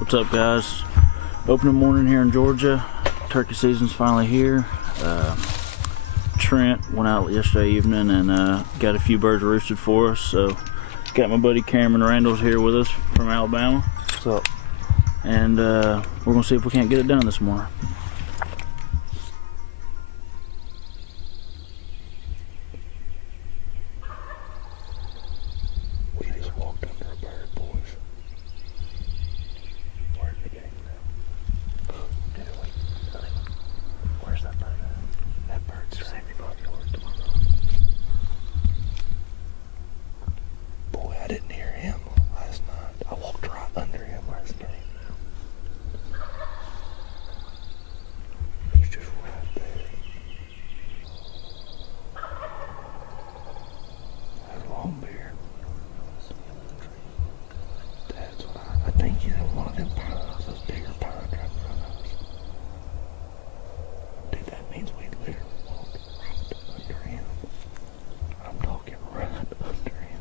What's up, guys? Opening morning here in Georgia. Turkey season's finally here. Trent went out yesterday evening and got a few birds roosted for us. So got my buddy Kamron Randall's here with us from Alabama. What's up? And we're gonna see if we can't get it done this morning. We just walked under a bird, boys. Where's the game now? Did we? Where's that bird at? That bird's 75 yards to my right. Boy, I didn't hear him last night. I walked right under him. Where's the game now? He's just right there. That long beard. That's what I think he's in one of them pines, those bigger pines right in front of us. Dude, that means we literally walked right under him. I'm talking right under him.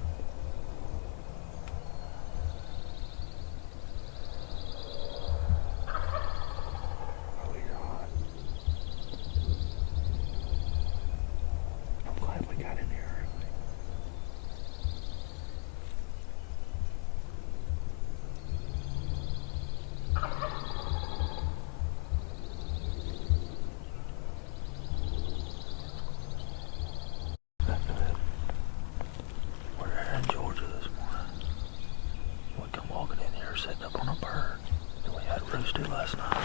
Oh, he's hot. I'm glad we got in here early. We're here in Georgia this morning. We come walking in here, sitting up on a bird that we had roosted last night.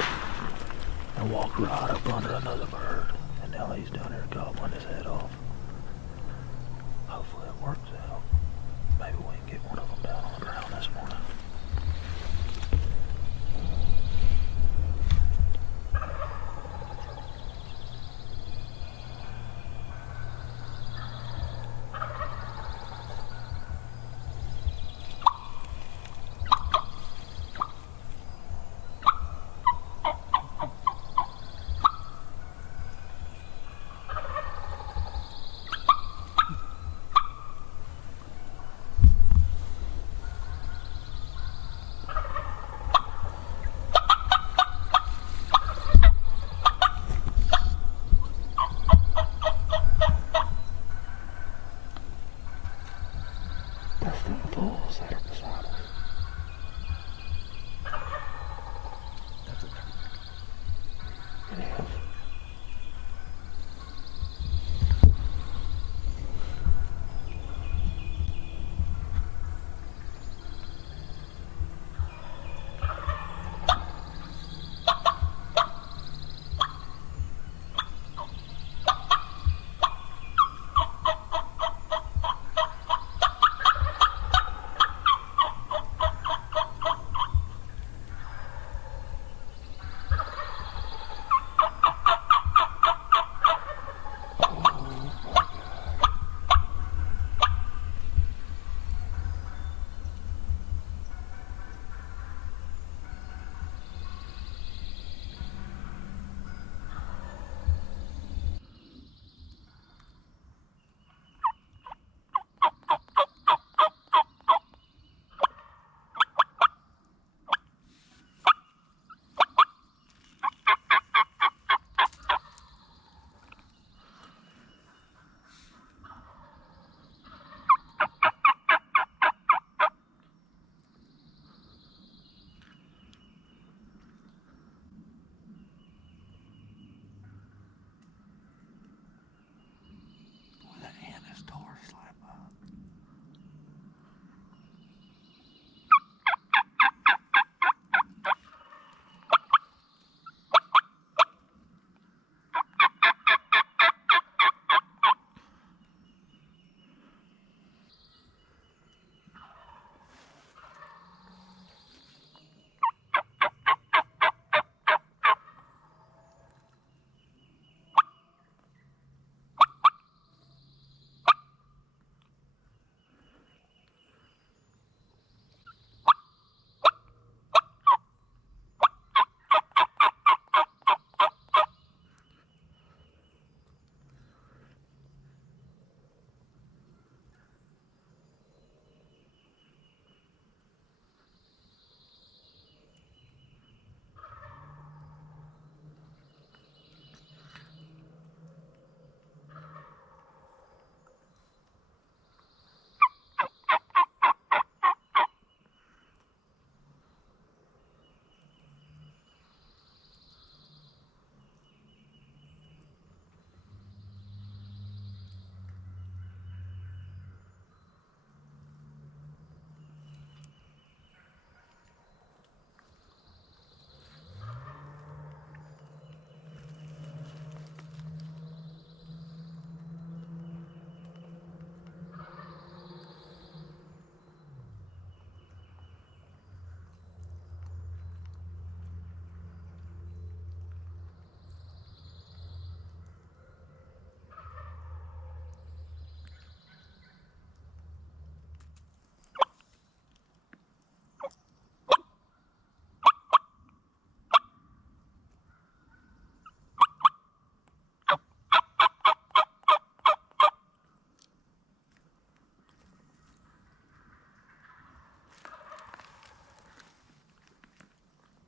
And walked right up under another bird. And now he's down here gobbling his head off. Hopefully it works out. Maybe we can get one of them down on the ground this morning.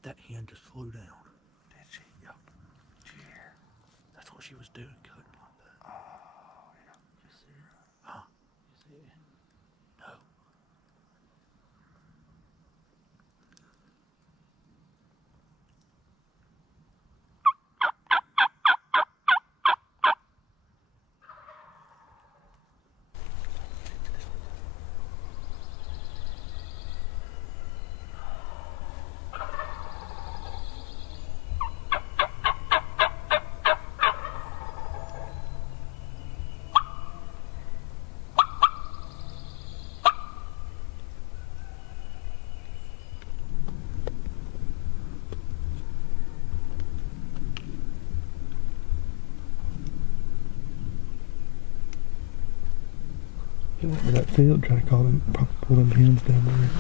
That hen just flew down. Did she? Yeah. Did you hear? That's what she was doing, cutting like that. Oh, yeah. You see her? Huh? You see it? No. He went to that field, tried to pull them hens down there.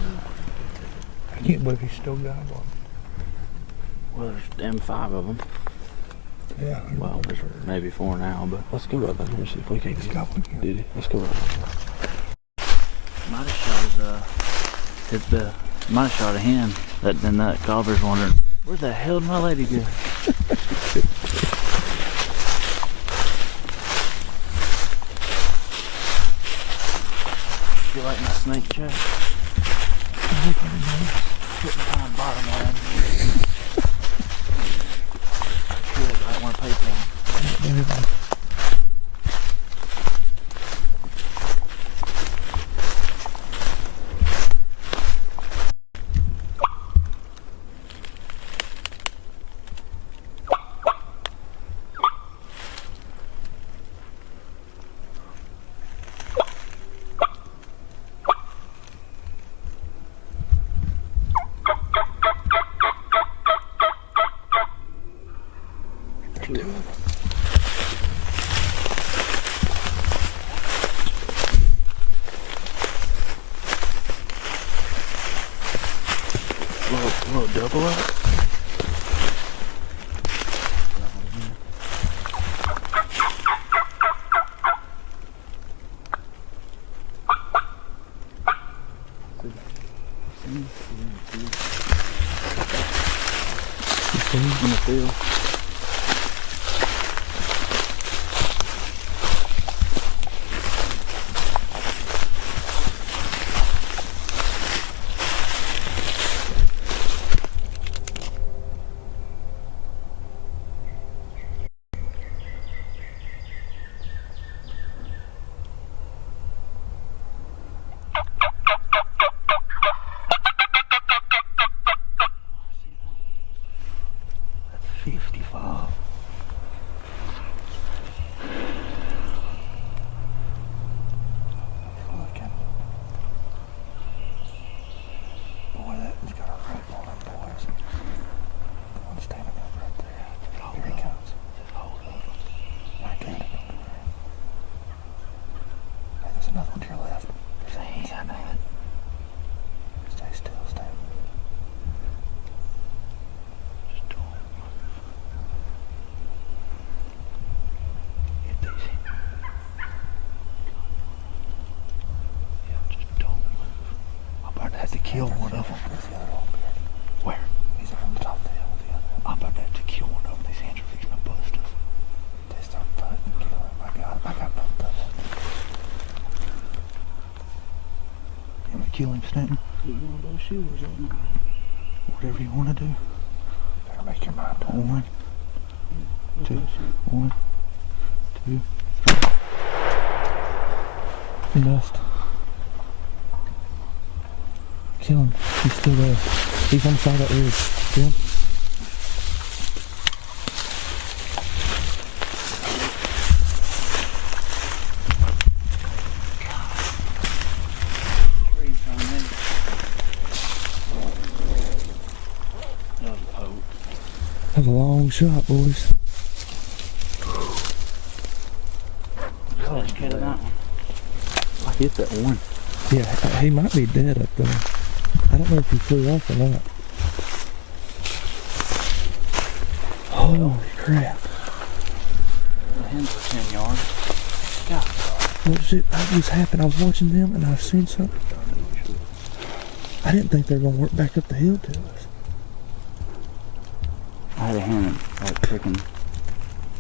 I can't believe he's still got one. Well, there's them 5 of them. Yeah. Well, there's maybe 4 now, but Let's go right there and see if we can't get one. Did he? Let's go right there. might have shot a hen. Then that gobbler's wondering, where the hell did my lady go? You like my snake check? Putting time bottom line. Good, I don't want to pay for them. Little double up. In the field. Nothing to your left. There's a hand on it. Stay still, stay. Just don't move. Get these. Yeah, just don't move. I'm about to have to kill one of them. There's the other one. Where? He's up on the top of the hill with the other one. I'm about to have to kill one of them. These hands are fixing to bust us. They start fighting and killing. I got both of them. You want to kill him, Stanton? Whatever you want to do. Better make your mind up. 1, 2, 1, 2, 3. He missed. Kill him. He's still there. He's on the side of that ridge. Kill him. That was a long shot, boys. I hit that one. Yeah, he might be dead up there. I don't know if he flew off or not. Holy crap. The hens are 10 yards. God. What was it? I was happy. I was watching them and I seen something. I didn't think they were going to work back up the hill to us. had a hen like picking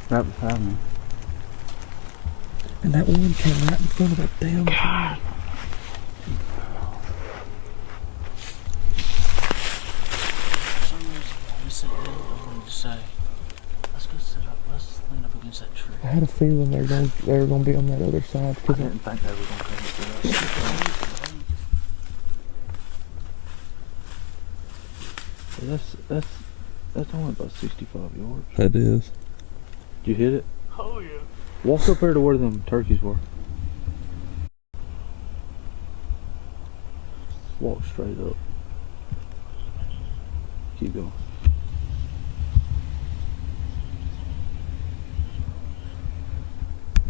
right beside me. And that one came right in front of that damn God. Let's go sit up. Let's lean up against that tree. I had a feeling they were gonna be on that other side. I didn't think they were gonna come to us. That's only about 65 yards. That is. Did you hit it? Oh yeah. Walk up there to where them turkeys were. Walk straight up. Keep going.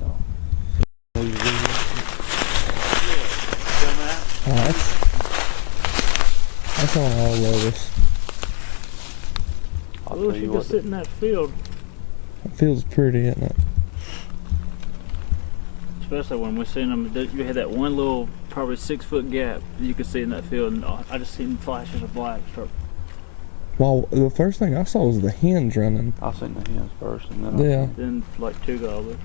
No. Oh, that's on all of us. I'll I wish tell you you could what. sit in that field. It feels pretty, isn't it? Especially when we seen them, you had that one little, probably 6-foot gap you could see in that field, and I just seen flashes of black start. Well, the first thing I saw was the hens running. I seen the hens first, and then Yeah. Then like 2 gobblers.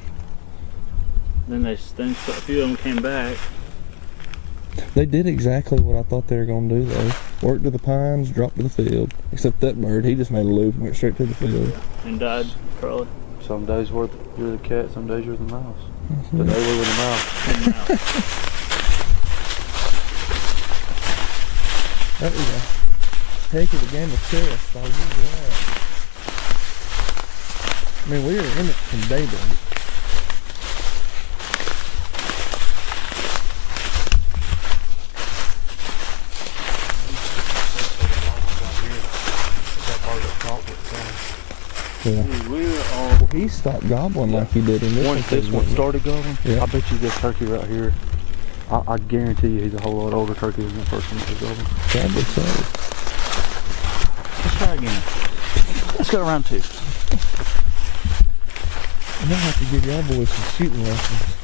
Then a few of them came back. They did exactly what I thought they were going to do, though. Worked to the pines, dropped to the field. Except that bird, he just made a loop and went straight to the field. And died, probably. some days you're the cat, some days you're the mouse. Today we were the mouse. And now, That was a heck of a game of chess. I'll give you that. I mean, we were in it from daybreak. Yeah. we were all. Well, he stopped gobbling like he did in this Once this one started going, Yeah. I bet you this turkey right here, I guarantee you he's a whole lot older turkey than the first one that was going. Probably so. Let's try again. Let's go round 2. I'm gonna have to give y'all boys some shooting lessons.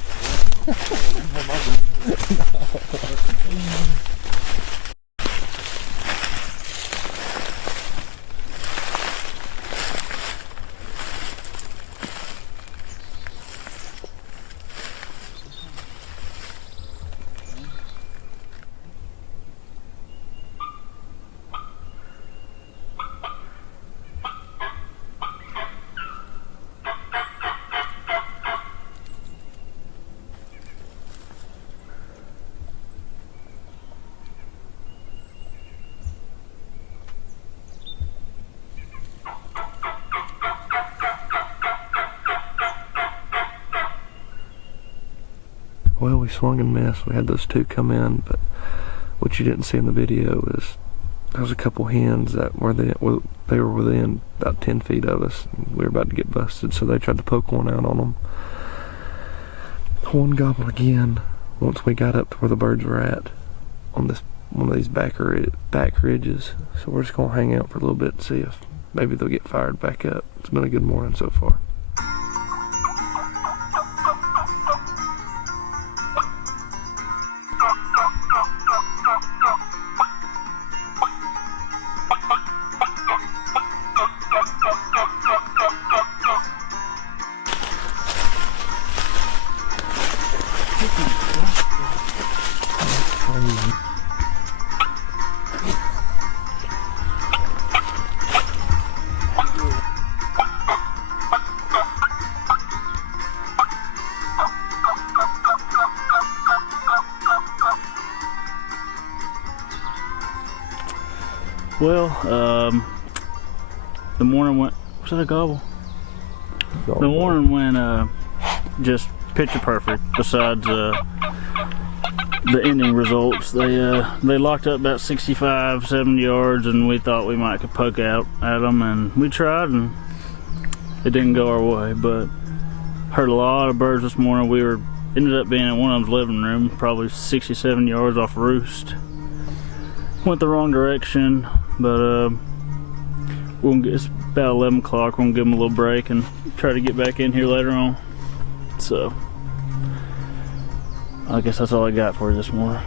Well, we swung and missed. We had those 2 come in, but what you didn't see in the video is there was a couple hens that were they were within about 10 feet of us. And we were about to get busted, so they tried to poke one out on them. One gobbled again once we got up to where the birds were at on this one of these back ridges. So we're just gonna hang out for a little bit and see if maybe they'll get fired back up. It's been a good morning so far. Well, the morning went. Was that a gobble? The morning went just picture perfect. Besides the ending results, they locked up about 65, 70 yards, and we thought we might could poke out at them, and we tried, and it didn't go our way. But heard a lot of birds this morning. We ended up being in one of them's living room, probably 67 yards off Roost. Went the wrong direction, but it's about 11 o'clock. We're gonna give them a little break and try to get back in here later on. So I guess that's all I got for you this morning.